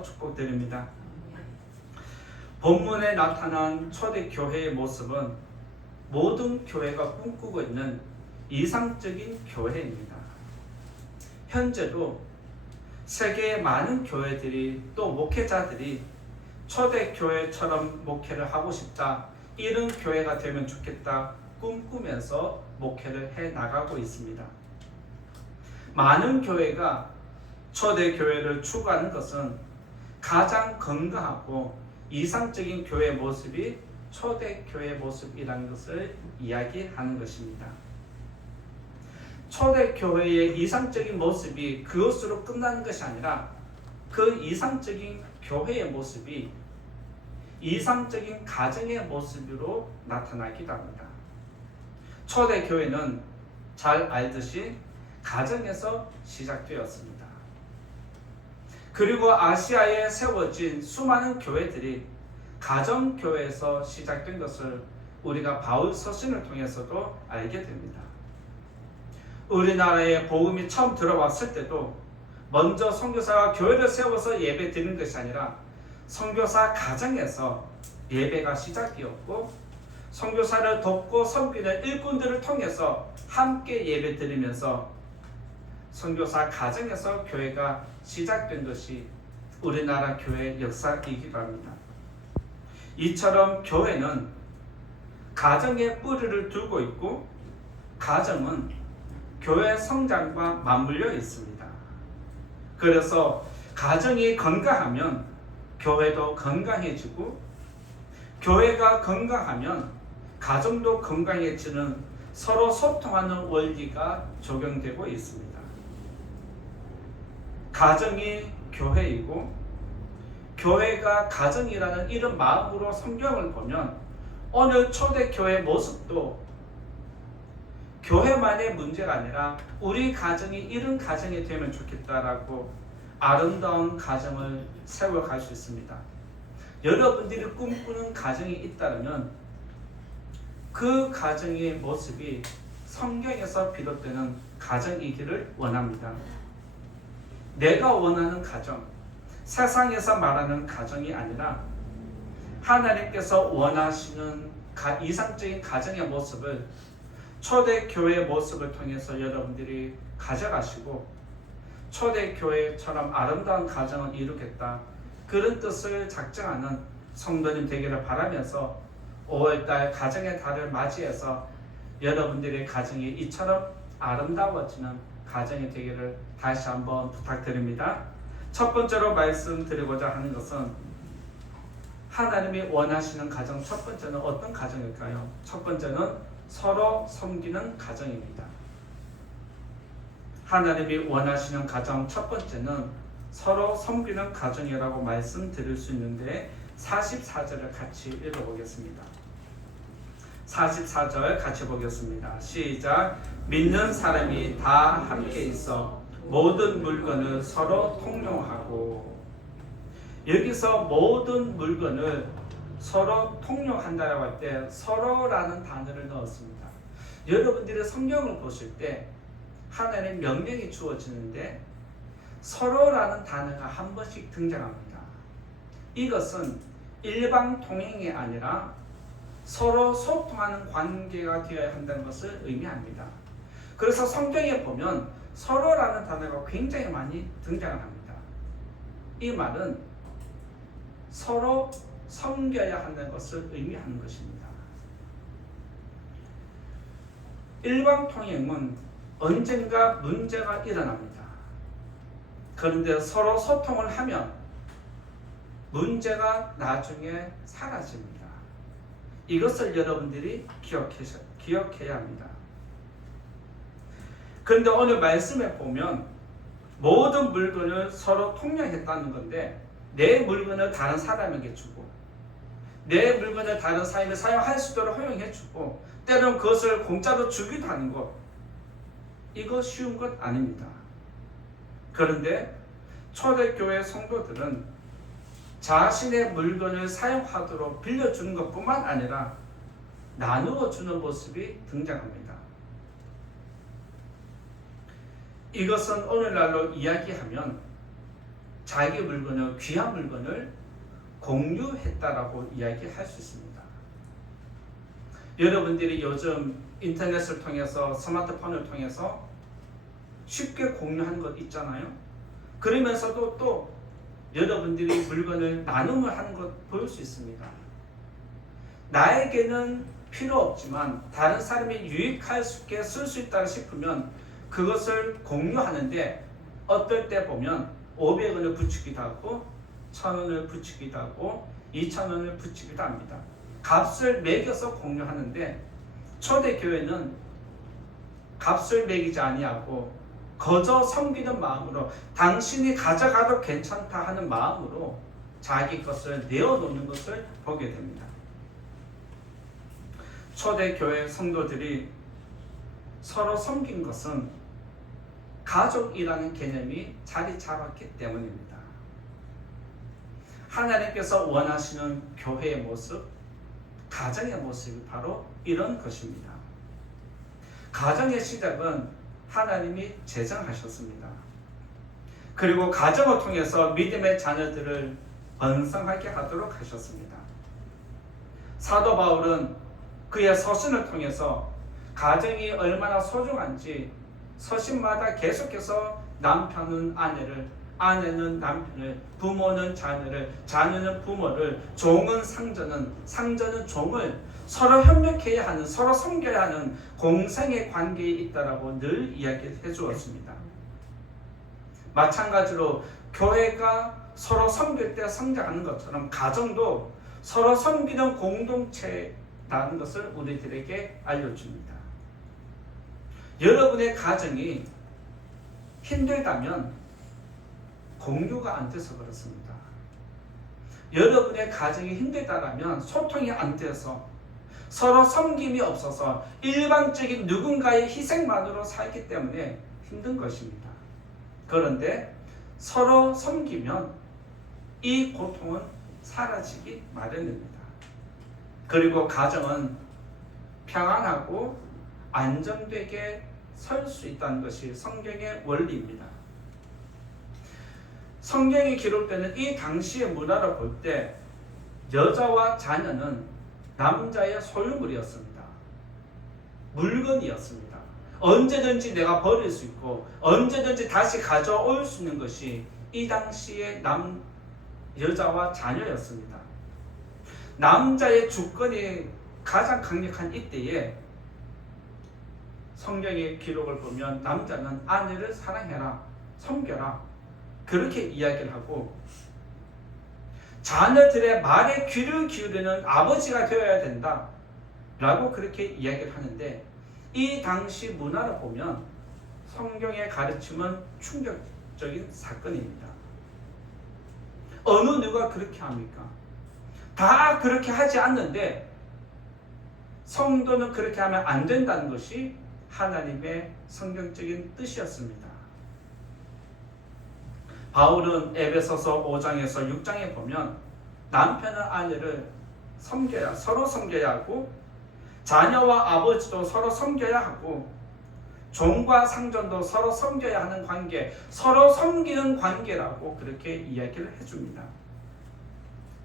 주님으로 축복드립니다. 본문에 나타난 초대교회의 모습은 모든 교회가 꿈꾸고 있는 이상적인 교회입니다. 현재도 세계의 많은 교회들이 또 목회자들이 초대교회처럼 목회를 하고 싶다, 이런 교회가 되면 좋겠다 꿈꾸면서 목회를 해나가고 있습니다. 많은 교회가 초대교회를 추구하는 것은 가장 건강하고 이상적인 교회 모습이 초대교회 모습이라는 것을 이야기하는 것입니다. 초대교회의 이상적인 모습이 그것으로 끝나는 것이 아니라 그 이상적인 교회의 모습이 이상적인 가정의 모습으로 나타나기도 합니다. 초대교회는 잘 알듯이 가정에서 시작되었습니다. 그리고 아시아에 세워진 수많은 교회들이 가정교회에서 시작된 것을 우리가 바울 서신을 통해서도 알게 됩니다. 우리나라에 복음이 처음 들어왔을 때도 먼저 선교사가 교회를 세워서 예배 드리는 것이 아니라 선교사 가정에서 예배가 시작되었고, 선교사를 돕고 섬기는 일꾼들을 통해서 함께 예배 드리면서 선교사 가정에서 교회가 시작된 것이 우리나라 교회의 역사이기도 합니다. 이처럼 교회는 가정에 뿌리를 두고 있고, 가정은 교회 성장과 맞물려 있습니다. 그래서 가정이 건강하면 교회도 건강해지고, 교회가 건강하면 가정도 건강해지는 서로 소통하는 원리가 적용되고 있습니다. 가정이 교회이고 교회가 가정이라는 이런 마음으로 성경을 보면 오늘 초대교회 모습도 교회만의 문제가 아니라 우리 가정이 이런 가정이 되면 좋겠다라고 아름다운 가정을 세워갈 수 있습니다. 여러분들이 꿈꾸는 가정이 있다면 그 가정의 모습이 성경에서 비롯되는 가정이기를 원합니다. 내가 원하는 가정, 세상에서 말하는 가정이 아니라 하나님께서 원하시는 이상적인 가정의 모습을 초대교회의 모습을 통해서 여러분들이 가져가시고 초대교회처럼 아름다운 가정을 이루겠다, 그런 뜻을 작정하는 성도님 되기를 바라면서 5월달 가정의 달을 맞이해서 여러분들의 가정이 이처럼 아름다워지는 가정이 되기를 다시 한번 부탁드립니다. 첫 번째로 말씀드리고자 하는 것은 하나님이 원하시는 가정, 첫 번째는 어떤 가정일까요? 첫 번째는 서로 섬기는 가정입니다. 하나님이 원하시는 가정 첫 번째는 서로 섬기는 가정이라고 말씀드릴 수 있는데 44절을 같이 읽어보겠습니다. 44절 같이 보겠습니다. 시작. 믿는 사람이 다 함께 있어 모든 물건을 서로 통용하고, 여기서 모든 물건을 서로 통용한다라고 할 때 서로라는 단어를 넣었습니다. 여러분들이 성경을 보실 때 하나님의 명령이 주어지는데 서로라는 단어가 한 번씩 등장합니다. 이것은 일방 통행이 아니라 서로 소통하는 관계가 되어야 한다는 것을 의미합니다. 그래서 성경에 보면 서로라는 단어가 굉장히 많이 등장합니다. 이 말은 서로 섬겨야 한다는 것을 의미하는 것입니다. 일방 통행은 언젠가 문제가 일어납니다. 그런데 서로 소통을 하면 문제가 나중에 사라집니다. 이것을 여러분들이 기억해야 합니다. 그런데 오늘 말씀에 보면 모든 물건을 서로 통용했다는 건데, 내 물건을 다른 사람에게 주고 내 물건을 다른 사람이 사용할 수 있도록 허용해 주고 때로는 그것을 공짜로 주기도 하는 것, 이거 쉬운 것 아닙니다. 그런데 초대교회 성도들은 자신의 물건을 사용하도록 빌려주는 것뿐만 아니라 나누어 주는 모습이 등장합니다. 이것은 오늘날로 이야기하면 자기 물건을, 귀한 물건을 공유했다라고 이야기할 수 있습니다. 여러분들이 요즘 인터넷을 통해서, 스마트폰을 통해서 쉽게 공유하는 것 있잖아요. 그러면서도 또 여러분들이 물건을 나눔을 하는 것 볼 수 있습니다. 나에게는 필요 없지만 다른 사람이 유익할 수 있게 쓸 수 있다 싶으면 그것을 공유하는데, 어떨 때 보면 500원을 붙이기도 하고 1000원을 붙이기도 하고 2000원을 붙이기도 합니다. 값을 매겨서 공유하는데, 초대교회는 값을 매기지 아니하고 거저 섬기는 마음으로, 당신이 가져가도 괜찮다 하는 마음으로 자기 것을 내어놓는 것을 보게 됩니다. 초대교회 성도들이 서로 섬긴 것은 가족이라는 개념이 자리 잡았기 때문입니다. 하나님께서 원하시는 교회의 모습, 가정의 모습이 바로 이런 것입니다. 가정의 시작은 하나님이 제정하셨습니다. 그리고 가정을 통해서 믿음의 자녀들을 번성하게 하도록 하셨습니다. 사도 바울은 그의 서신을 통해서 가정이 얼마나 소중한지 서신마다 계속해서 남편은 아내를, 아내는 남편을, 부모는 자녀를, 자녀는 부모를, 종은 상전은, 상전은 종을 서로 협력해야 하는, 서로 섬겨야 하는 공생의 관계에 있다라고 늘 이야기해 주었습니다. 마찬가지로 교회가 서로 섬길 때 성장하는 것처럼 가정도 서로 섬기는 공동체라는 것을 우리들에게 알려줍니다. 여러분의 가정이 힘들다면 공유가 안 돼서 그렇습니다. 여러분의 가정이 힘들다면 소통이 안 돼서, 서로 섬김이 없어서 일방적인 누군가의 희생만으로 살기 때문에 힘든 것입니다. 그런데 서로 섬기면 이 고통은 사라지기 마련입니다. 그리고 가정은 평안하고 안정되게 설 수 있다는 것이 성경의 원리입니다. 성경이 기록되는 이 당시의 문화를 볼 때 여자와 자녀는 남자의 소유물이었습니다. 물건이었습니다. 언제든지 내가 버릴 수 있고 언제든지 다시 가져올 수 있는 것이 이 당시의 여자와 자녀였습니다. 남자의 주권이 가장 강력한 이때에 성경의 기록을 보면 남자는 아내를 사랑해라, 섬겨라, 그렇게 이야기를 하고, 자녀들의 말에 귀를 기울이는 아버지가 되어야 된다 라고 그렇게 이야기를 하는데, 이 당시 문화를 보면 성경의 가르침은 충격적인 사건입니다. 어느 누가 그렇게 합니까? 다 그렇게 하지 않는데 성도는 그렇게 하면 안 된다는 것이 하나님의 성경적인 뜻이었습니다. 바울은 에베소서 5장에서 6장에 보면 남편은 아내를 섬겨야, 서로 섬겨야 하고, 자녀와 아버지도 서로 섬겨야 하고, 종과 상전도 서로 섬겨야 하는 관계, 서로 섬기는 관계라고 그렇게 이야기를 해줍니다.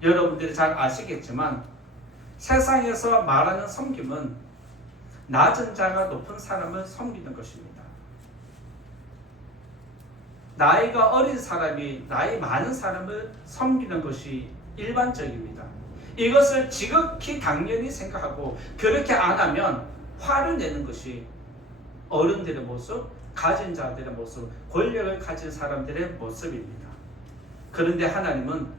여러분들이 잘 아시겠지만 세상에서 말하는 섬김은 낮은 자가 높은 사람을 섬기는 것입니다. 나이가 어린 사람이 나이 많은 사람을 섬기는 것이 일반적입니다. 이것을 지극히 당연히 생각하고 그렇게 안 하면 화를 내는 것이 어른들의 모습, 가진 자들의 모습, 권력을 가진 사람들의 모습입니다. 그런데 하나님은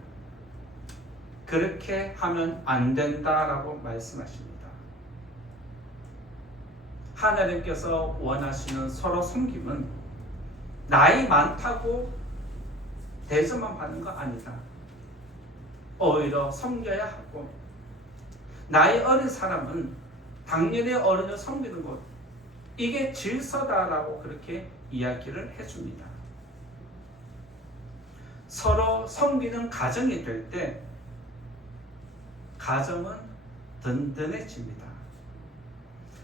그렇게 하면 안 된다라고 말씀하십니다. 하나님께서 원하시는 서로 섬김은 나이 많다고 대접만 받는 거 아니다. 오히려 섬겨야 하고, 나이 어린 사람은 당연히 어른을 섬기는 것, 이게 질서다라고 그렇게 이야기를 해줍니다. 서로 섬기는 가정이 될 때 가정은 든든해집니다.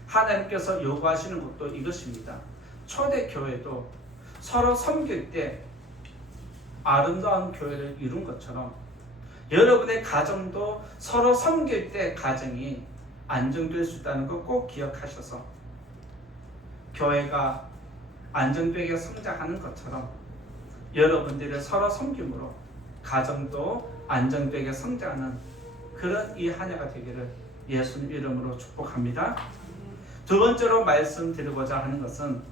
하나님께서 요구하시는 것도 이것입니다. 초대교회도 서로 섬길 때 아름다운 교회를 이룬 것처럼 여러분의 가정도 서로 섬길 때 가정이 안정될 수 있다는 거 꼭 기억하셔서 교회가 안정되게 성장하는 것처럼 여러분들의 서로 섬김으로 가정도 안정되게 성장하는 그런 이 한 해가 되기를 예수님 이름으로 축복합니다. 두 번째로 말씀드리고자 하는 것은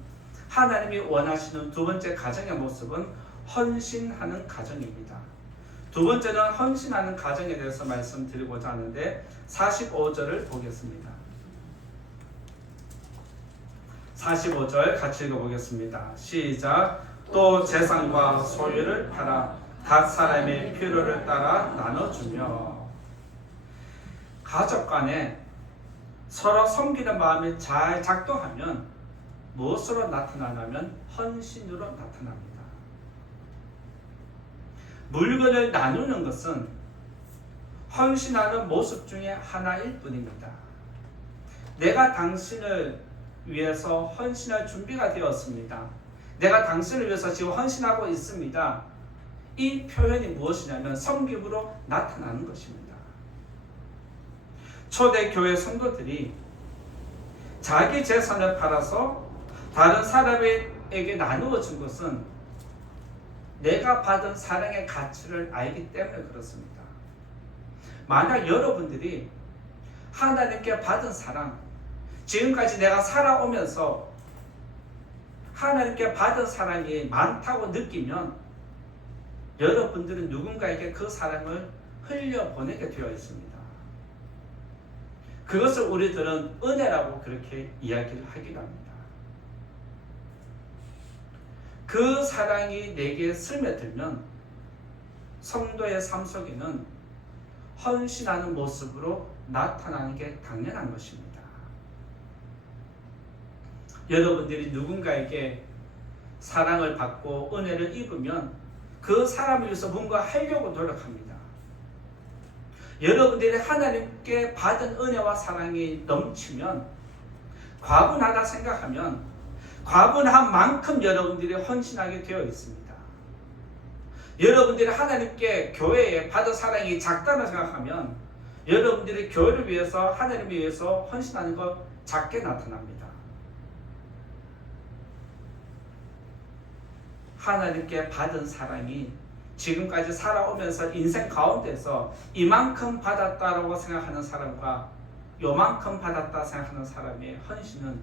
하나님이 원하시는 두 번째 가정의 모습은 헌신하는 가정입니다. 두 번째는 헌신하는 가정에 대해서 말씀드리고자 하는데 45절을 보겠습니다. 45절 같이 읽어보겠습니다. 시작. 또 재산과 소유를 팔아 각 사람의 필요를 따라 나눠주며. 가족 간에 서로 섬기는 마음이 잘 작동하면 무엇으로 나타나냐면 헌신으로 나타납니다. 물건을 나누는 것은 헌신하는 모습 중에 하나일 뿐입니다. 내가 당신을 위해서 헌신할 준비가 되었습니다. 내가 당신을 위해서 지금 헌신하고 있습니다. 이 표현이 무엇이냐면 섬김으로 나타나는 것입니다. 초대교회 성도들이 자기 재산을 팔아서 다른 사람에게 나누어 준 것은 내가 받은 사랑의 가치를 알기 때문에 그렇습니다. 만약 여러분들이 하나님께 받은 사랑, 지금까지 내가 살아오면서 하나님께 받은 사랑이 많다고 느끼면 여러분들은 누군가에게 그 사랑을 흘려보내게 되어 있습니다. 그것을 우리들은 은혜라고 그렇게 이야기를 하기도 합니다. 그 사랑이 내게 스며들면 성도의 삶 속에는 헌신하는 모습으로 나타나는 게 당연한 것입니다. 여러분들이 누군가에게 사랑을 받고 은혜를 입으면 그 사람을 위해서 뭔가 하려고 노력합니다. 여러분들이 하나님께 받은 은혜와 사랑이 넘치면 과분하다 생각하면 과분한 만큼 여러분들이 헌신하게 되어 있습니다. 여러분들이 하나님께 교회에 받은 사랑이 작다고 생각하면 여러분들이 교회를 위해서 하나님을 위해서 헌신하는 것 작게 나타납니다. 하나님께 받은 사랑이 지금까지 살아오면서 인생 가운데서 이만큼 받았다라고 생각하는 사람과 요만큼 받았다 생각하는 사람의 헌신은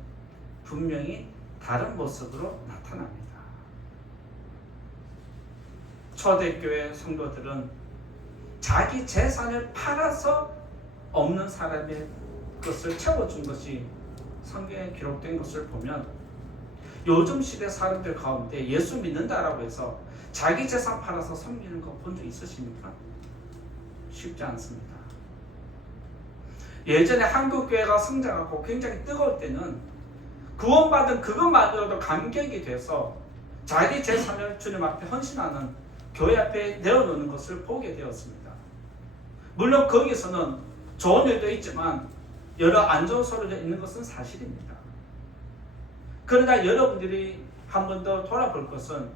분명히 다른 모습으로 나타납니다. 초대교회 성도들은 자기 재산을 팔아서 없는 사람의 것을 채워준 것이 성경에 기록된 것을 보면 요즘 시대 사람들 가운데 예수 믿는다라고 해서 자기 재산 팔아서 섬기는 거 본 적 있으십니까? 쉽지 않습니다. 예전에 한국교회가 성장하고 굉장히 뜨거울 때는 구원받은 그것만으로도 감격이 돼서 자기 재산을 주님 앞에 헌신하는 교회 앞에 내어놓는 것을 보게 되었습니다. 물론 거기서는 좋은 일도 있지만 여러 안 좋은 소리도 있는 것은 사실입니다. 그러나 여러분들이 한 번 더 돌아볼 것은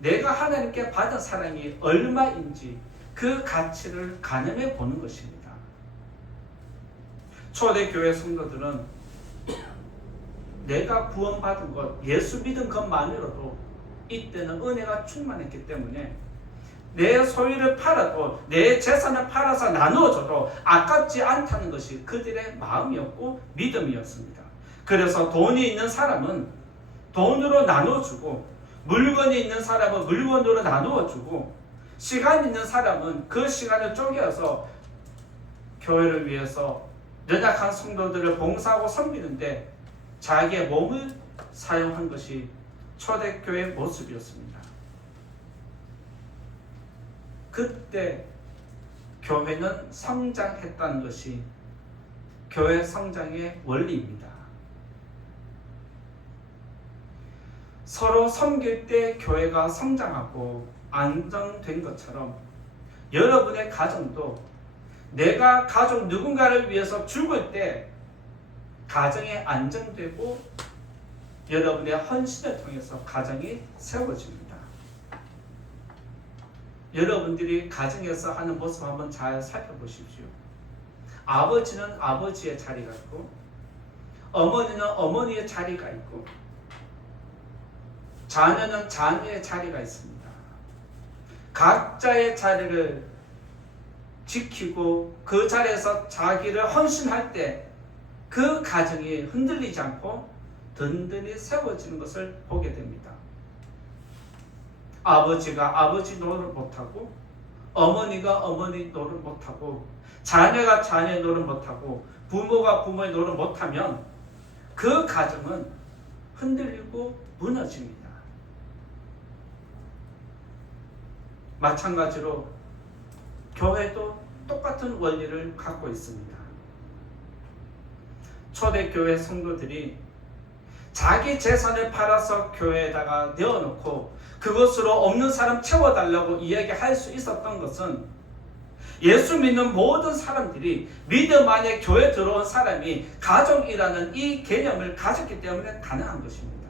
내가 하나님께 받은 사랑이 얼마인지 그 가치를 가늠해 보는 것입니다. 초대교회 성도들은 내가 구원받은 것, 예수 믿은 것만으로도 이때는 은혜가 충만했기 때문에 내 소유를 팔아도 내 재산을 팔아서 나누어줘도 아깝지 않다는 것이 그들의 마음이었고 믿음이었습니다. 그래서 돈이 있는 사람은 돈으로 나눠주고 물건이 있는 사람은 물건으로 나누어주고 시간 있는 사람은 그 시간을 쪼개서 교회를 위해서 연약한 성도들을 봉사하고 섬기는데 자기의 몸을 사용한 것이 초대교회의 모습이었습니다. 그때 교회는 성장했다는 것이 교회 성장의 원리입니다. 서로 섬길 때 교회가 성장하고 안정된 것처럼 여러분의 가정도 내가 가족 누군가를 위해서 죽을 때 가정이 안정되고 여러분의 헌신을 통해서 가정이 세워집니다. 여러분들이 가정에서 하는 모습 한번 잘 살펴보십시오. 아버지는 아버지의 자리가 있고 어머니는 어머니의 자리가 있고 자녀는 자녀의 자리가 있습니다. 각자의 자리를 지키고 그 자리에서 자기를 헌신할 때 그 가정이 흔들리지 않고 든든히 세워지는 것을 보게 됩니다. 아버지가 아버지 노릇 못하고 어머니가 어머니 노릇 못하고 자녀가 자녀의 노릇 못하고 부모가 부모의 노릇 못하면 그 가정은 흔들리고 무너집니다. 마찬가지로 교회도 똑같은 원리를 갖고 있습니다. 초대교회 성도들이 자기 재산을 팔아서 교회에다가 내어놓고 그것으로 없는 사람 채워달라고 이야기할 수 있었던 것은 예수 믿는 모든 사람들이 믿음 안에 교회 들어온 사람이 가족이라는 이 개념을 가졌기 때문에 가능한 것입니다.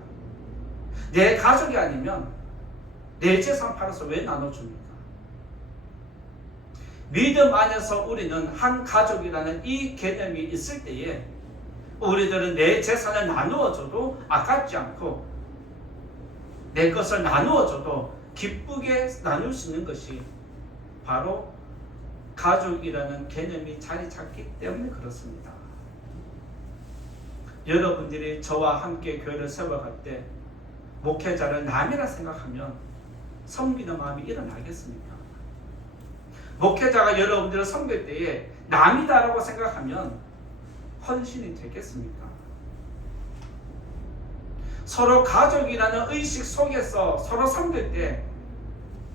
내 가족이 아니면 내 재산 팔아서 왜 나눠줍니까? 믿음 안에서 우리는 한 가족이라는 이 개념이 있을 때에 우리들은 내 재산을 나누어줘도 아깝지 않고 내 것을 나누어줘도 기쁘게 나눌 수 있는 것이 바로 가족이라는 개념이 자리 잡기 때문에 그렇습니다. 여러분들이 저와 함께 교회를 세워갈 때 목회자를 남이라 생각하면 섬기는 마음이 일어나겠습니까? 목회자가 여러분들을 섬길 때에 남이다라고 생각하면 헌신이 되겠습니까? 서로 가족이라는 의식 속에서 서로 섬길 때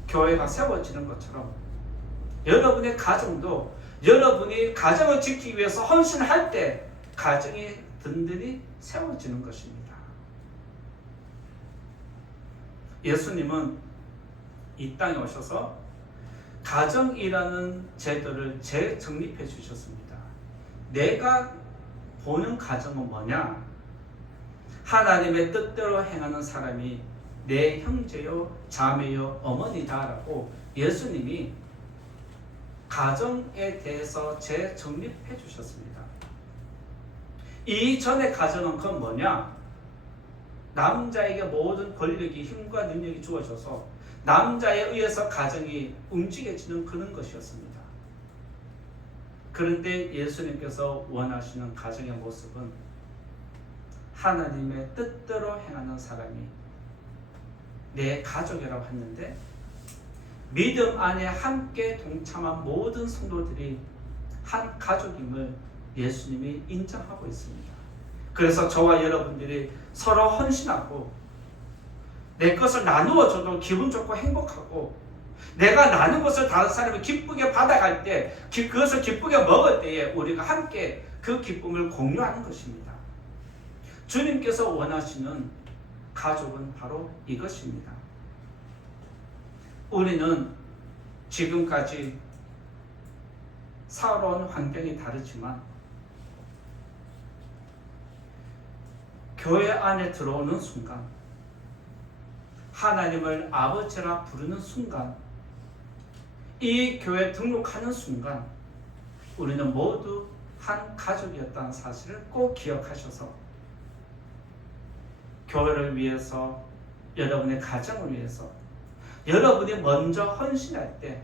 교회가 세워지는 것처럼 여러분의 가정도 여러분이 가정을 지키기 위해서 헌신할 때 가정이 든든히 세워지는 것입니다. 예수님은 이 땅에 오셔서 가정이라는 제도를 재정립해 주셨습니다. 내가 보는 가정은 뭐냐? 하나님의 뜻대로 행하는 사람이 내 형제요, 자매요, 어머니다라고 예수님이 가정에 대해서 재정립해 주셨습니다. 이전의 가정은 그건 뭐냐? 남자에게 모든 권력이 힘과 능력이 주어져서 남자에 의해서 가정이 움직여지는 그런 것이었습니다. 그런데 예수님께서 원하시는 가정의 모습은 하나님의 뜻대로 행하는 사람이 내 가족이라고 했는데 믿음 안에 함께 동참한 모든 성도들이 한 가족임을 예수님이 인정하고 있습니다. 그래서 저와 여러분들이 서로 헌신하고 내 것을 나누어 줘도 기분 좋고 행복하고 내가 나눈 것을 다른 사람이 기쁘게 받아갈 때 그것을 기쁘게 먹을 때에 우리가 함께 그 기쁨을 공유하는 것입니다. 주님께서 원하시는 가족은 바로 이것입니다. 우리는 지금까지 살아온 환경이 다르지만 교회 안에 들어오는 순간 하나님을 아버지라 부르는 순간 이 교회 등록하는 순간 우리는 모두 한 가족이었다는 사실을 꼭 기억하셔서 교회를 위해서 여러분의 가정을 위해서 여러분이 먼저 헌신할 때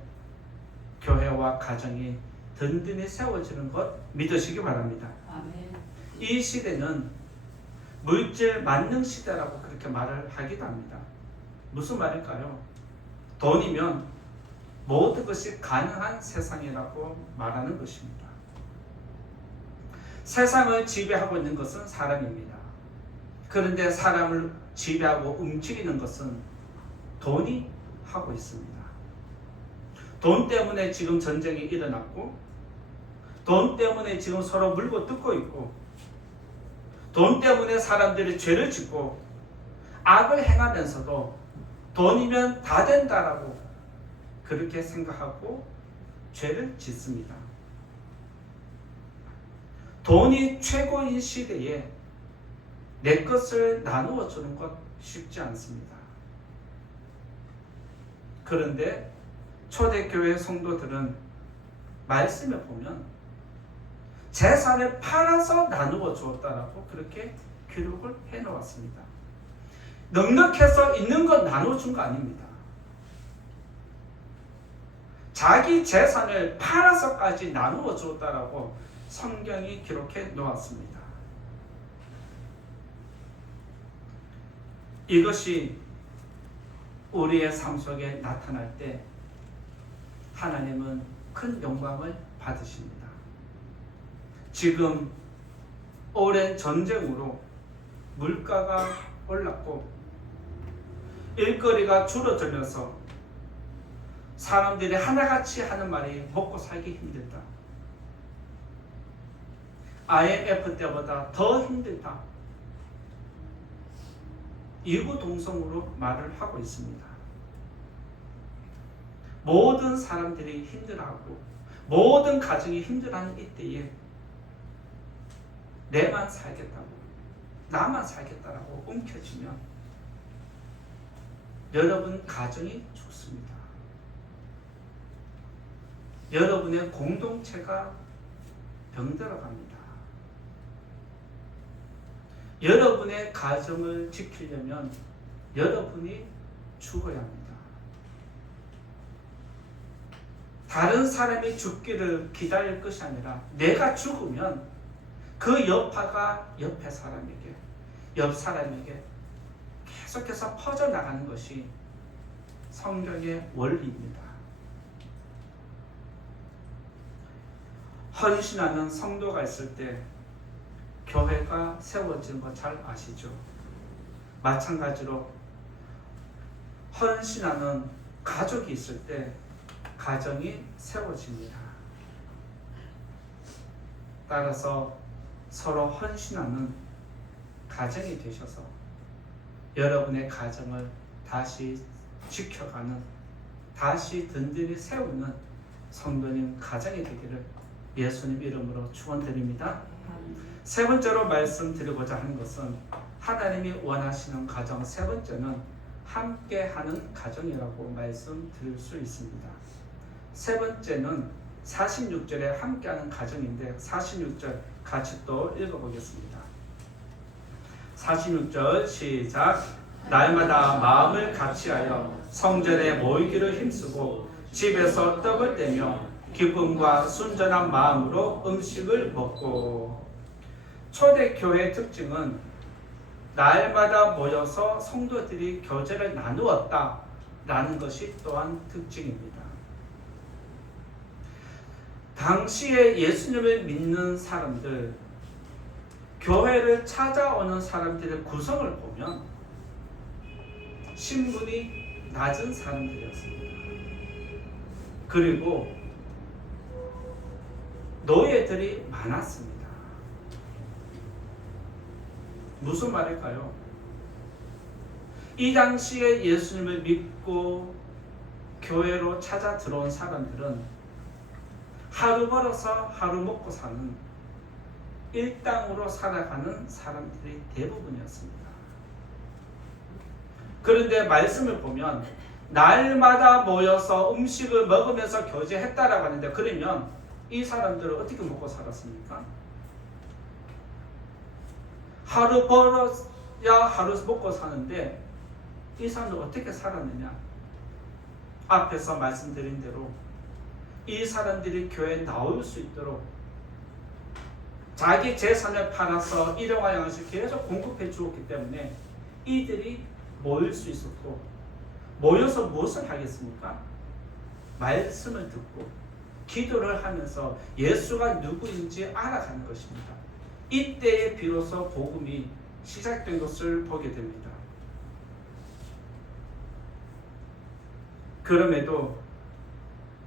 교회와 가정이 든든히 세워지는 것 믿으시기 바랍니다. 아멘. 이 시대는 물질 만능 시대라고 그렇게 말을 하기도 합니다. 무슨 말일까요? 돈이면 모든 것이 가능한 세상이라고 말하는 것입니다. 세상을 지배하고 있는 것은 사람입니다. 그런데 사람을 지배하고 움직이는 것은 돈이 하고 있습니다. 돈 때문에 지금 전쟁이 일어났고 돈 때문에 지금 서로 물고 뜯고 있고 돈 때문에 사람들이 죄를 짓고 악을 행하면서도 돈이면 다 된다라고 그렇게 생각하고 죄를 짓습니다. 돈이 최고인 시대에 내 것을 나누어 주는 것 쉽지 않습니다. 그런데 초대교회 성도들은 말씀에 보면 재산을 팔아서 나누어 주었다라고 그렇게 기록을 해놓았습니다. 넉넉해서 있는 것 나눠준 거 아닙니다. 자기 재산을 팔아서까지 나누어 주었다라고 성경이 기록해 놓았습니다. 이것이 우리의 삶 속에 나타날 때 하나님은 큰 영광을 받으십니다. 지금 오랜 전쟁으로 물가가 올랐고 일거리가 줄어들면서 사람들이 하나같이 하는 말이 먹고 살기 힘들다. IMF 때보다 더 힘들다. 이구동성으로 말을 하고 있습니다. 모든 사람들이 힘들어하고 모든 가정이 힘들어하는 이때에 내만 살겠다고 나만 살겠다라고 움켜쥐면 여러분 가정이 죽습니다. 여러분의 공동체가 병들어갑니다. 여러분의 가정을 지키려면 여러분이 죽어야 합니다. 다른 사람이 죽기를 기다릴 것이 아니라 내가 죽으면 그 여파가 옆에 사람에게, 옆 사람에게 계속해서 퍼져나가는 것이 성경의 원리입니다. 헌신하는 성도가 있을 때 교회가 세워지는 거 잘 아시죠? 마찬가지로 헌신하는 가족이 있을 때 가정이 세워집니다. 따라서 서로 헌신하는 가정이 되셔서 여러분의 가정을 다시 지켜가는, 다시 든든히 세우는 성도님 가정이 되기를 예수님 이름으로 축원드립니다. 세 번째로 말씀드리고자 하는 것은 하나님이 원하시는 가정, 세 번째는 함께하는 가정이라고 말씀드릴 수 있습니다. 세 번째는 46절에 함께하는 가정인데 46절 같이 또 읽어보겠습니다. 46절 시작. 날마다 마음을 같이하여 성전에 모이기를 힘쓰고 집에서 떡을 떼며 기쁨과 순전한 마음으로 음식을 먹고. 초대교회의 특징은 날마다 모여서 성도들이 교제를 나누었다라는 것이 또한 특징입니다. 당시에 예수님을 믿는 사람들, 교회를 찾아오는 사람들의 구성을 보면 신분이 낮은 사람들이었습니다. 그리고 노예들이 많았습니다. 무슨 말일까요? 이 당시에 예수님을 믿고 교회로 찾아 들어온 사람들은 하루 벌어서 하루 먹고 사는 일당으로 살아가는 사람들이 대부분이었습니다. 그런데 말씀을 보면 날마다 모여서 음식을 먹으면서 교제했다라고 하는데, 그러면 이 사람들은 어떻게 먹고 살았습니까? 하루 벌어야 하루 먹고 사는데 이 사람들은 어떻게 살았느냐? 앞에서 말씀드린 대로 이 사람들이 교회에 나올 수 있도록 자기 재산을 팔아서 일용할 양식을 계속 공급해 주었기 때문에 이들이 모일 수 있었고, 모여서 무엇을 하겠습니까? 말씀을 듣고 기도를 하면서 예수가 누구인지 알아가는 것입니다. 이때에 비로소 복음이 시작된 것을 보게 됩니다. 그럼에도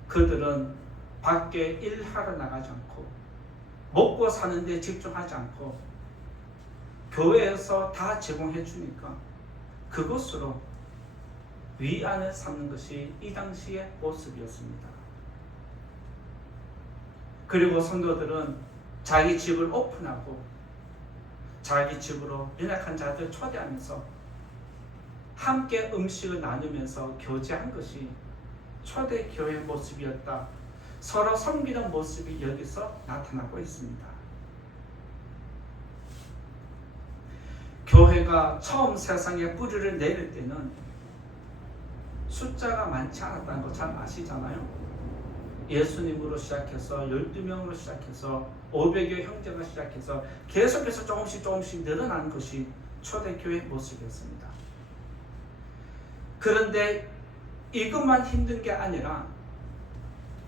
그들은 밖에 일하러 나가지 않고 먹고 사는데 집중하지 않고 교회에서 다 제공해 주니까 그것으로 위안을 삼는 것이 이 당시의 모습이었습니다. 그리고 성도들은 자기 집을 오픈하고 자기 집으로 연약한 자들 초대하면서 함께 음식을 나누면서 교제한 것이 초대교회의 모습이었다. 서로 섬기는 모습이 여기서 나타나고 있습니다. 교회가 처음 세상에 뿌리를 내릴 때는 숫자가 많지 않았다는 거 잘 아시잖아요. 예수님으로 시작해서 12명으로 시작해서 500여 형제가 시작해서 계속해서 조금씩 늘어나는 것이 초대교회의 모습이었습니다. 그런데 이것만 힘든 게 아니라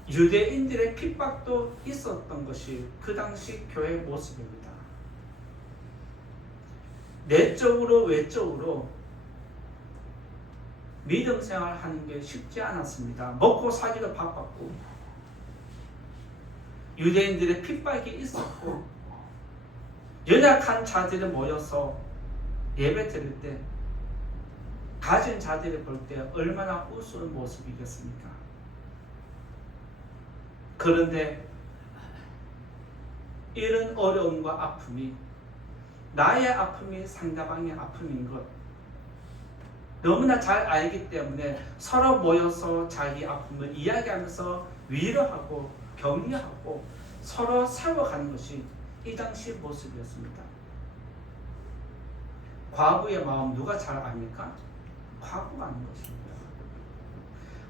유대인들의 핍박도 있었던 것이 그 당시 교회의 모습입니다. 내적으로 외적으로 믿음 생활하는 게 쉽지 않았습니다. 먹고 살기도 바빴고 유대인들의 핍박이 있었고 연약한 자들이 모여서 예배 드릴 때 가진 자들을 볼 때 얼마나 우스운 모습이겠습니까? 그런데 이런 어려움과 아픔이 나의 아픔이 상대방의 아픔인 것 너무나 잘 알기 때문에 서로 모여서 자기 아픔을 이야기하면서 위로하고 격려하고 서로 세워가는 것이 이 당시 모습이었습니다. 과부의 마음 누가 잘 압니까? 과부가 아는 것입니다.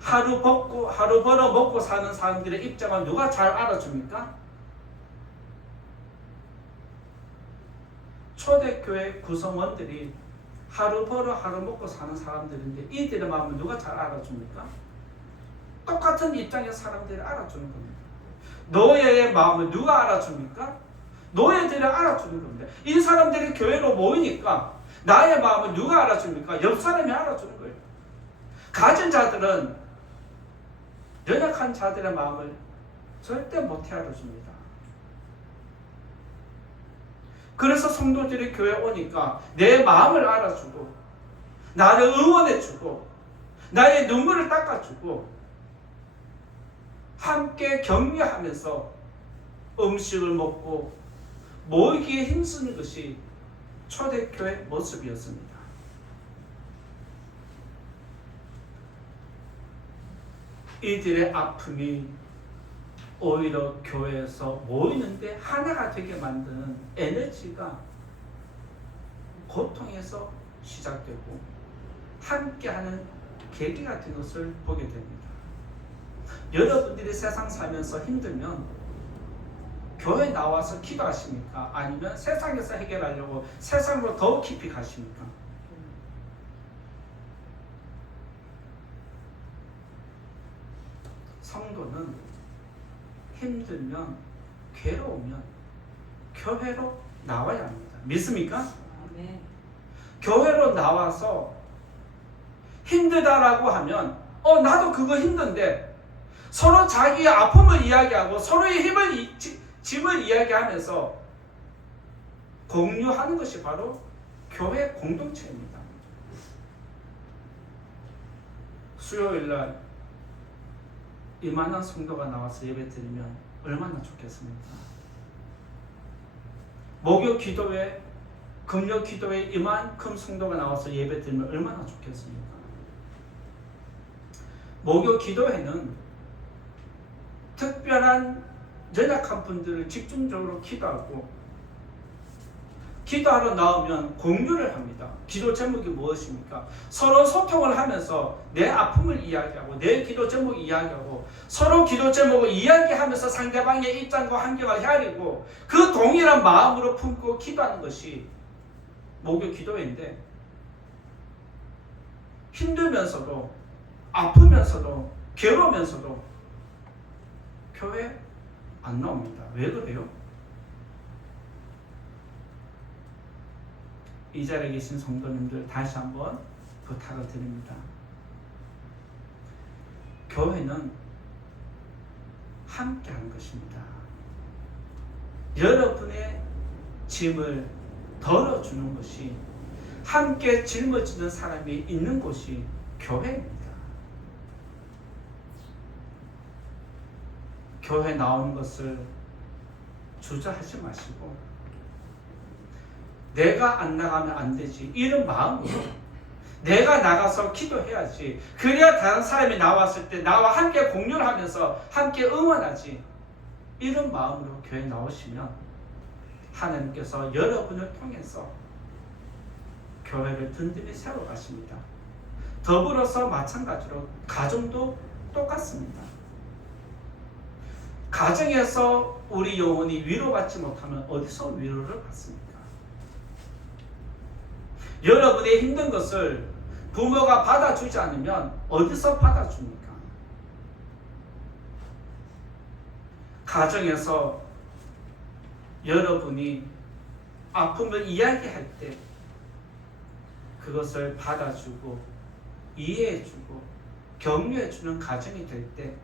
하루 벌어 먹고 사는 사람들의 입장을 누가 잘 알아줍니까? 초대교회 구성원들이 하루 벌어 하루 먹고 사는 사람들인데 이들의 마음을 누가 잘 알아줍니까? 똑같은 입장의 사람들이 알아주는 겁니다. 노예의 마음을 누가 알아줍니까? 노예들이 알아주는 겁니다. 이 사람들이 교회로 모이니까 나의 마음을 누가 알아줍니까? 옆 사람이 알아주는 거예요. 가진 자들은 연약한 자들의 마음을 절대 못 알아줍니다. 그래서 성도들이 교회 오니까 내 마음을 알아주고 나를 응원해주고 나의 눈물을 닦아주고 함께 격려하면서 음식을 먹고 모이기에 힘쓰는 것이 초대교회 모습이었습니다. 이들의 아픔이 오히려 교회에서 모이는데 하나가 되게 만드는 에너지가 고통에서 시작되고 함께하는 계기가 된 것을 보게 됩니다. 여러분들이 세상 살면서 힘들면 교회 나와서 기도하십니까? 아니면 세상에서 해결하려고 세상으로 더 깊이 가십니까? 성도는 힘들면 괴로우면 교회로 나와야 합니다. 믿습니까? 네. 교회로 나와서 힘들다라고 하면 나도 그거 힘든데 서로 자기의 아픔을 이야기하고 서로의 짐을 이야기하면서 공유하는 것이 바로 교회 공동체입니다. 수요일날 이만한 성도가 나와서 예배드리면 얼마나 좋겠습니까? 목요 기도회, 금요 기도회 이만큼 성도가 나와서 예배드리면 얼마나 좋겠습니까? 목요 기도회는 특별한 연약한 분들을 집중적으로 기도하고 기도하러 나오면 공유를 합니다. 기도 제목이 무엇입니까? 서로 소통을 하면서 내 아픔을 이야기하고 내 기도 제목 이야기하고 서로 기도 제목을 이야기하면서 상대방의 입장과 환경을 헤아리고 그 동일한 마음으로 품고 기도하는 것이 목요 기도회인데 힘들면서도 아프면서도 괴로우면서도 교회 안 나옵니다. 왜 그래요? 이 자리에 계신 성도님들 다시 한번 부탁을 드립니다. 교회는 함께 하는 것입니다. 여러분의 짐을 덜어주는 것이 함께 짊어지는 사람이 있는 곳이 교회입니다. 교회 나오는 것을 주저하지 마시고 내가 안 나가면 안 되지 이런 마음으로 내가 나가서 기도해야지. 그래야 다른 사람이 나왔을 때 나와 함께 공유를 하면서 함께 응원하지. 이런 마음으로 교회 나오시면 하나님께서 여러분을 통해서 교회를 든든히 세워가십니다. 더불어서 마찬가지로 가정도 똑같습니다. 가정에서 우리 영혼이 위로받지 못하면 어디서 위로를 받습니까? 여러분의 힘든 것을 부모가 받아주지 않으면 어디서 받아줍니까? 가정에서 여러분이 아픔을 이야기할 때 그것을 받아주고 이해해주고 격려해주는 가정이 될 때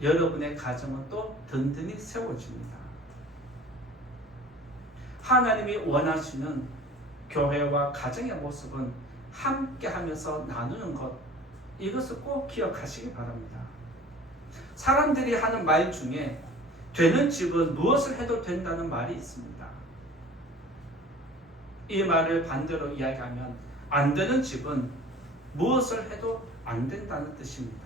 여러분의 가정은 또 든든히 세워집니다. 하나님이 원하시는 교회와 가정의 모습은 함께하면서 나누는 것, 이것을 꼭 기억하시기 바랍니다. 사람들이 하는 말 중에 되는 집은 무엇을 해도 된다는 말이 있습니다. 이 말을 반대로 이야기하면 안 되는 집은 무엇을 해도 안 된다는 뜻입니다.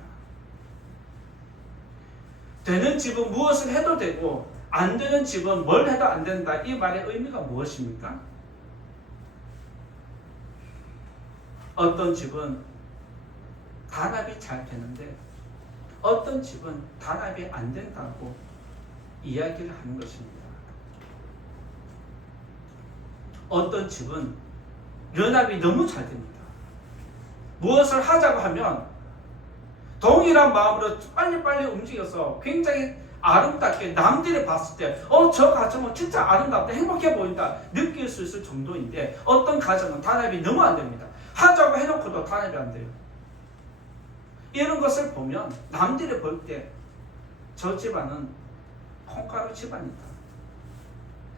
되는 집은 무엇을 해도 되고 안 되는 집은 뭘 해도 안 된다. 이 말의 의미가 무엇입니까? 어떤 집은 단합이 잘 되는데 어떤 집은 단합이 안 된다고 이야기를 하는 것입니다. 어떤 집은 연합이 너무 잘 됩니다. 무엇을 하자고 하면 동일한 마음으로 빨리빨리 움직여서 굉장히 아름답게 남들이 봤을 때 저 가정은 진짜 아름답다, 행복해 보인다 느낄 수 있을 정도인데 어떤 가정은 단합이 너무 안 됩니다. 하자고 해놓고도 단합이 안 돼요. 이런 것을 보면 남들이 볼 때 저 집안은 콩가루 집안이다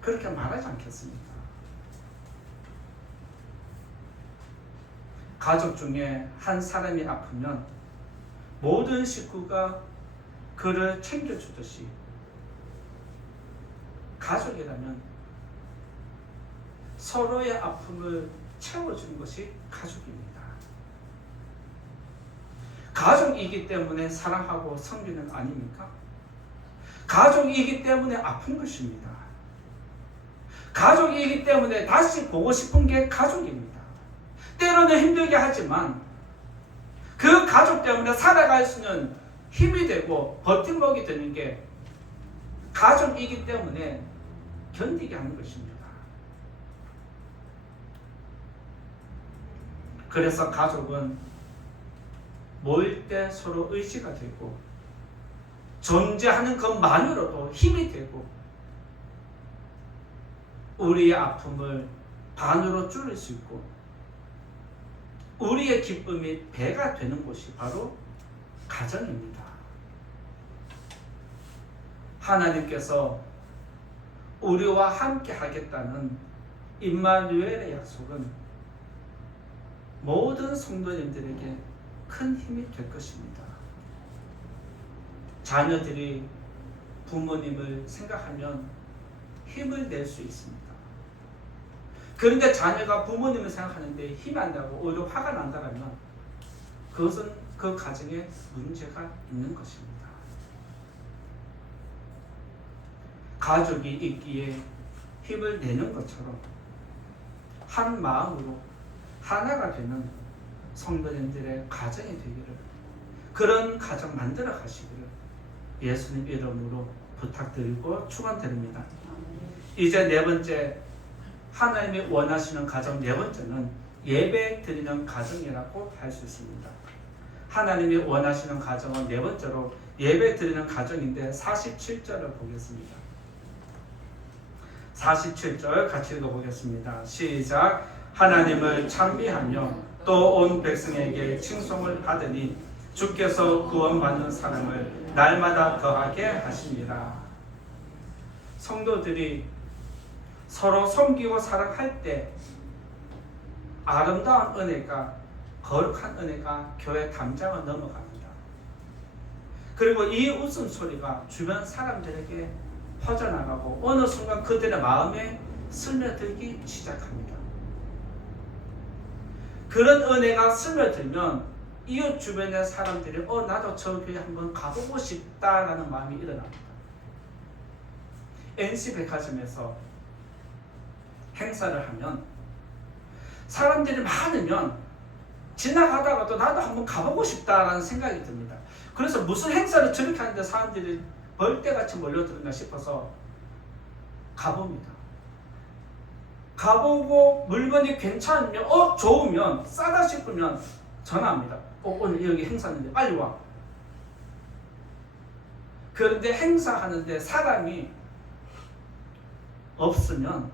그렇게 말하지 않겠습니까? 가족 중에 한 사람이 아프면 모든 식구가 그를 챙겨주듯이 가족이라면 서로의 아픔을 채워주는 것이 가족입니다. 가족이기 때문에 사랑하고 섬기는 아닙니까? 가족이기 때문에 아픈 것입니다. 가족이기 때문에 다시 보고 싶은 게 가족입니다. 때로는 힘들게 하지만 그 가족 때문에 살아갈 수 있는 힘이 되고 버팀목이 되는 게 가족이기 때문에 견디게 하는 것입니다. 그래서 가족은 모일 때 서로 의지가 되고 존재하는 것만으로도 힘이 되고 우리의 아픔을 반으로 줄일 수 있고 우리의 기쁨이 배가 되는 곳이 바로 가정입니다. 하나님께서 우리와 함께 하겠다는 임마누엘의 약속은 모든 성도님들에게 큰 힘이 될 것입니다. 자녀들이 부모님을 생각하면 힘을 낼 수 있습니다. 그런데 자녀가 부모님을 생각하는데 힘이 안 나고 오히려 화가 난다면 그것은 그 가정에 문제가 있는 것입니다. 가족이 있기에 힘을 내는 것처럼 한 마음으로 하나가 되는 성도님들의 가정이 되기를, 그런 가정 만들어 가시기를 예수님 이름으로 부탁드리고 축원드립니다. 이제 네 번째, 하나님이 원하시는 가정 네 번째는 예배 드리는 가정이라고 할 수 있습니다. 하나님이 원하시는 가정은 네 번째로 예배 드리는 가정인데 47절을 보겠습니다. 47절 같이 읽어보겠습니다. 시작. 하나님을 찬미하며 또 온 백성에게 칭송을 받으니 주께서 구원받는 사람을 날마다 더하게 하시니라. 성도들이 서로 섬기고 사랑할 때 아름다운 은혜가, 거룩한 은혜가 교회 담장을 넘어갑니다. 그리고 이 웃음소리가 주변 사람들에게 퍼져나가고 어느 순간 그들의 마음에 스며들기 시작합니다. 그런 은혜가 스며들면 이웃 주변의 사람들이 나도 저 교회 한번 가보고 싶다라는 마음이 일어납니다. NC백화점에서 행사를 하면 사람들이 많으면 지나가다가도 나도 한번 가보고 싶다라는 생각이 듭니다. 그래서 무슨 행사를 저렇게 하는데 사람들이 벌떼같이 몰려드는가 싶어서 가봅니다. 가보고 물건이 괜찮으면 좋으면 싸다 싶으면 전화합니다. 오늘 여기 행사하는데 빨리 와. 그런데 행사하는데 사람이 없으면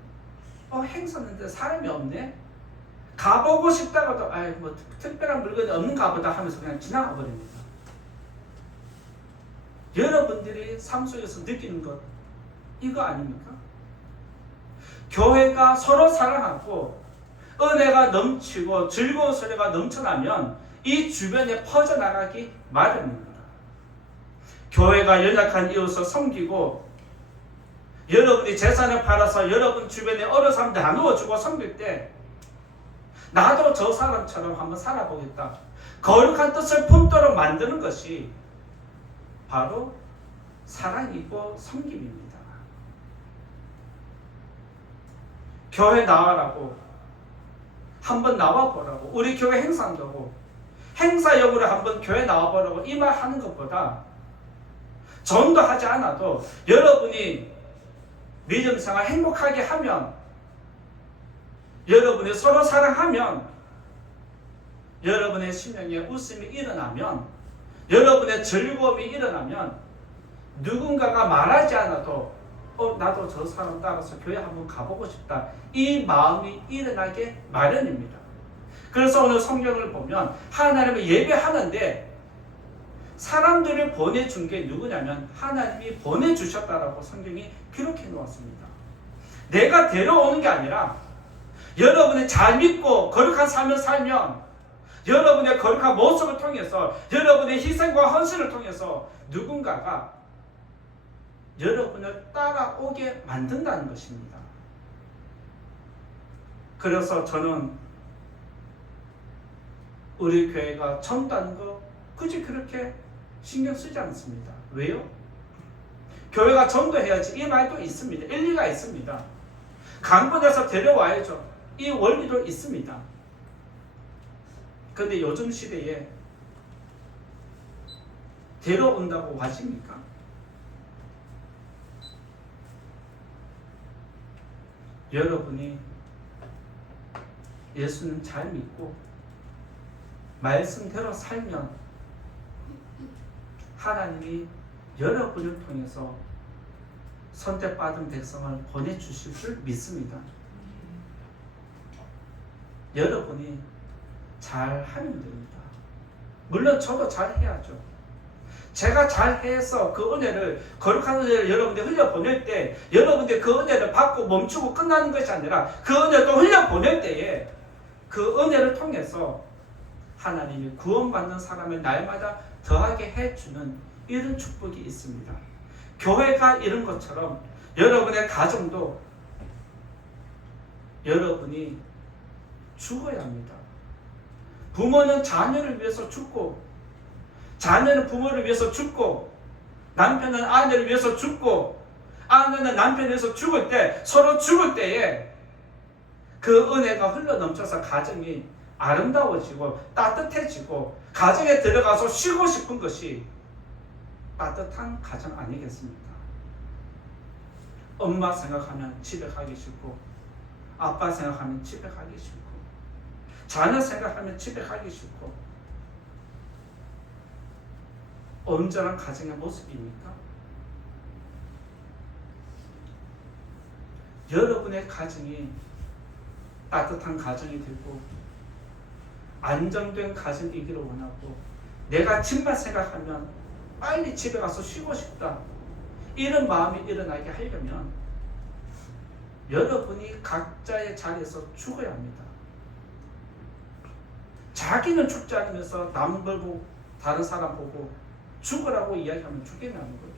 행사하는데 사람이 없네? 가보고 싶다가도 뭐 특별한 물건이 없는가 보다 하면서 그냥 지나가 버립니다. 여러분들이 삶 속에서 느끼는 것 이거 아닙니까? 교회가 서로 사랑하고 은혜가 넘치고 즐거운 소리가 넘쳐나면 이 주변에 퍼져나가기 마련입니다. 교회가 연약한 이웃을 섬기고 여러분이 재산을 팔아서 여러분 주변에 어려운 사람들 나누어주고 섬길 때 나도 저 사람처럼 한번 살아보겠다. 거룩한 뜻을 품도록 만드는 것이 바로 사랑이고 섬김입니다. 교회 나와라고 한번 나와보라고 우리 교회 행사한다고 행사역으로 한번 교회 나와보라고 이 말 하는 것보다 전도하지 않아도 여러분이 믿음생활 행복하게 하면 여러분이 서로 사랑하면 여러분의 심령에 웃음이 일어나면 여러분의 즐거움이 일어나면 누군가가 말하지 않아도 나도 저 사람 따라서 교회 한번 가보고 싶다. 이 마음이 일어나게 마련입니다. 그래서 오늘 성경을 보면 하나님을 예배하는데 사람들을 보내준 게 누구냐면 하나님이 보내주셨다라고 성경이 기록해 놓았습니다. 내가 데려오는 게 아니라 여러분이 잘 믿고 거룩한 삶을 살면 여러분의 거룩한 모습을 통해서 여러분의 희생과 헌신을 통해서 누군가가 여러분을 따라오게 만든다는 것입니다. 그래서 저는 우리 교회가 전도하는 거 굳이 그렇게 신경 쓰지 않습니다. 왜요? 교회가 전도해야지 이 말도 있습니다. 일리가 있습니다. 강권해서 데려와야죠. 이 원리도 있습니다. 그런데 요즘 시대에 데려온다고 와집니까? 여러분이 예수는 잘 믿고 말씀대로 살면 하나님이 여러분을 통해서 선택받은 백성을 보내주실 줄 믿습니다. 여러분이 잘하면 됩니다. 물론 저도 잘해야죠. 제가 잘해서 그 은혜를 거룩한 은혜를 여러분들 흘려보낼 때 여러분들 그 은혜를 받고 멈추고 끝나는 것이 아니라 그 은혜를 또 흘려보낼 때에 그 은혜를 통해서 하나님이 구원받는 사람을 날마다 더하게 해주는 이런 축복이 있습니다. 교회가 이런 것처럼 여러분의 가정도 여러분이 죽어야 합니다. 부모는 자녀를 위해서 죽고 자녀는 부모를 위해서 죽고 남편은 아내를 위해서 죽고 아내는 남편을 위해서 죽을 때 서로 죽을 때에 그 은혜가 흘러넘쳐서 가정이 아름다워지고 따뜻해지고 가정에 들어가서 쉬고 싶은 것이 따뜻한 가정 아니겠습니까? 엄마 생각하면 집에 가기 싫고 아빠 생각하면 집에 가기 싫고 자녀 생각하면 집에 가기 싫고 온전한 가정의 모습입니까? 여러분의 가정이 따뜻한 가정이 되고 안정된 가정이기를 원하고 내가 집만 생각하면 빨리 집에 가서 쉬고 싶다 이런 마음이 일어나게 하려면 여러분이 각자의 자리에서 죽어야 합니다. 자기는 죽지 않으면서 남 보고 다른 사람 보고 죽으라고 이야기하면 죽겠냐는 거예요.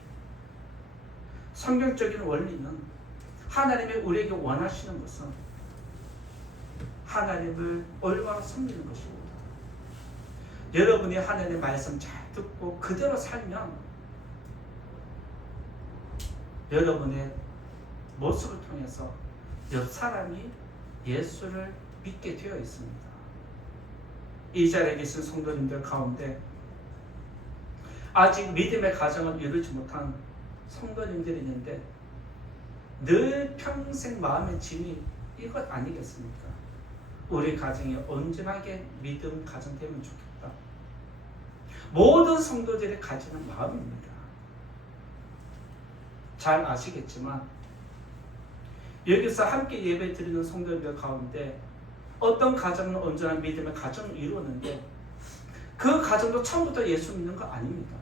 성경적인 원리는 하나님이 우리에게 원하시는 것은 하나님을 올바로 섬기는 것입니다. 여러분이 하나님의 말씀 잘 듣고 그대로 살면 여러분의 모습을 통해서 옆 사람이 예수를 믿게 되어 있습니다. 이 자리에 계신 성도님들 가운데 아직 믿음의 가정을 이루지 못한 성도님들이 있는데 늘 평생 마음의 짐이 이것 아니겠습니까? 우리 가정이 온전하게 믿음 가정 되면 좋겠다. 모든 성도들이 가지는 마음입니다. 잘 아시겠지만 여기서 함께 예배 드리는 성도들 가운데 어떤 가정은 온전한 믿음의 가정을 이루었는데 그 가정도 처음부터 예수 믿는 거 아닙니다.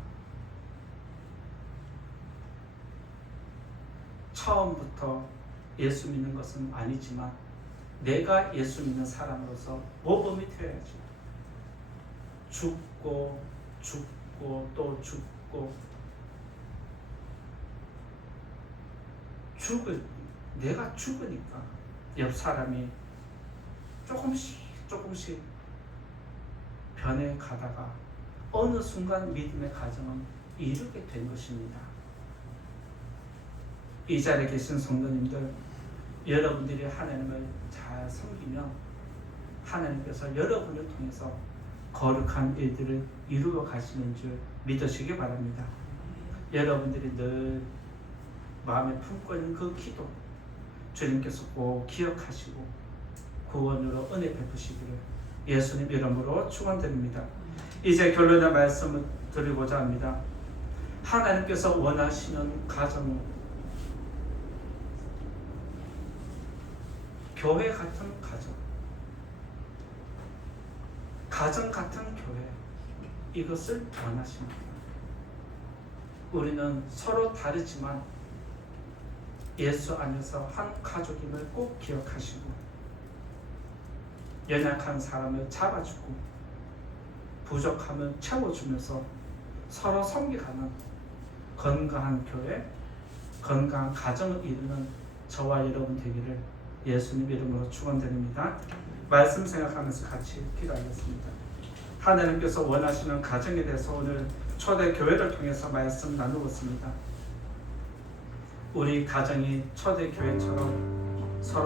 처음부터 예수 믿는 것은 아니지만 내가 예수 믿는 사람으로서 모범이 되어야죠. 죽고 또 죽고 내가 죽으니까 옆 사람이 조금씩 변해가다가 어느 순간 믿음의 가정은 이루게 된 것입니다. 이 자리에 계신 성도님들, 여러분들이 하나님을 잘 섬기면 하나님께서 여러분을 통해서 거룩한 일들을 이루어 가시는 줄 믿으시기 바랍니다. 여러분들이 늘 마음에 품고 있는 그 기도 주님께서 꼭 기억하시고 구원으로 은혜 베푸시기를 예수님 이름으로 축원드립니다. 이제 결론의 말씀을 드리고자 합니다. 하나님께서 원하시는 가정은 교회 같은 가정 같은 교회, 이것을 원하십니다. 우리는 서로 다르지만 예수 안에서 한 가족임을 꼭 기억하시고 연약한 사람을 잡아주고 부족함을 채워주면서 서로 섬기가는 건강한 교회, 건강한 가정을 이루는 저와 여러분 되기를 예수님 이름으로 축원드립니다. 말씀 생각하면서 같이 기도하겠습니다. 하나님께서 원하시는 가정에 대해서 오늘 초대 교회를 통해서 말씀 나누었습니다. 우리 가정이 초대 교회처럼 서로